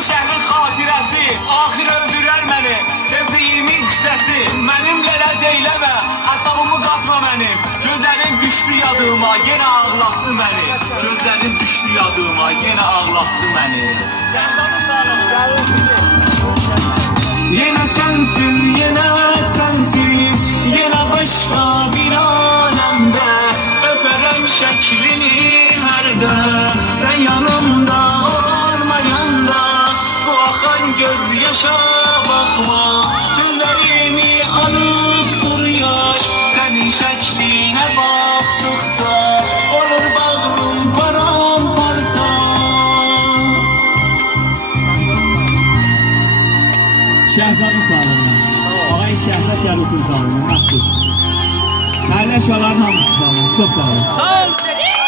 Bu şehrin hatirəsi axir öldürər məni. Sevdiyimin qüssəsi mənimlə rəc eyləmə. Əsabımı qatma mənim. Gözlərin düşdü yadıma, yenə ağlatdı məni. Gözlərin düşdü yadıma, yenə ağlatdı məni. Yenə sənsiz, yenə sənsiz, yenə başqa bir aləmdə öpərəm şəklini hərdən. Sən yanımda olmayanda bu axan göz yaşa baxma. Gözlərimi alıp dur yaş, sənin şəklinə baxdıqda olur bağrım paramparça. Şəhzadə sağlığına, ağay Şəhzad Yəlusun sağlığına, məxsus. Məhəllə şüaların hamısı sağlığına, çox sağ olun. Sağ ol.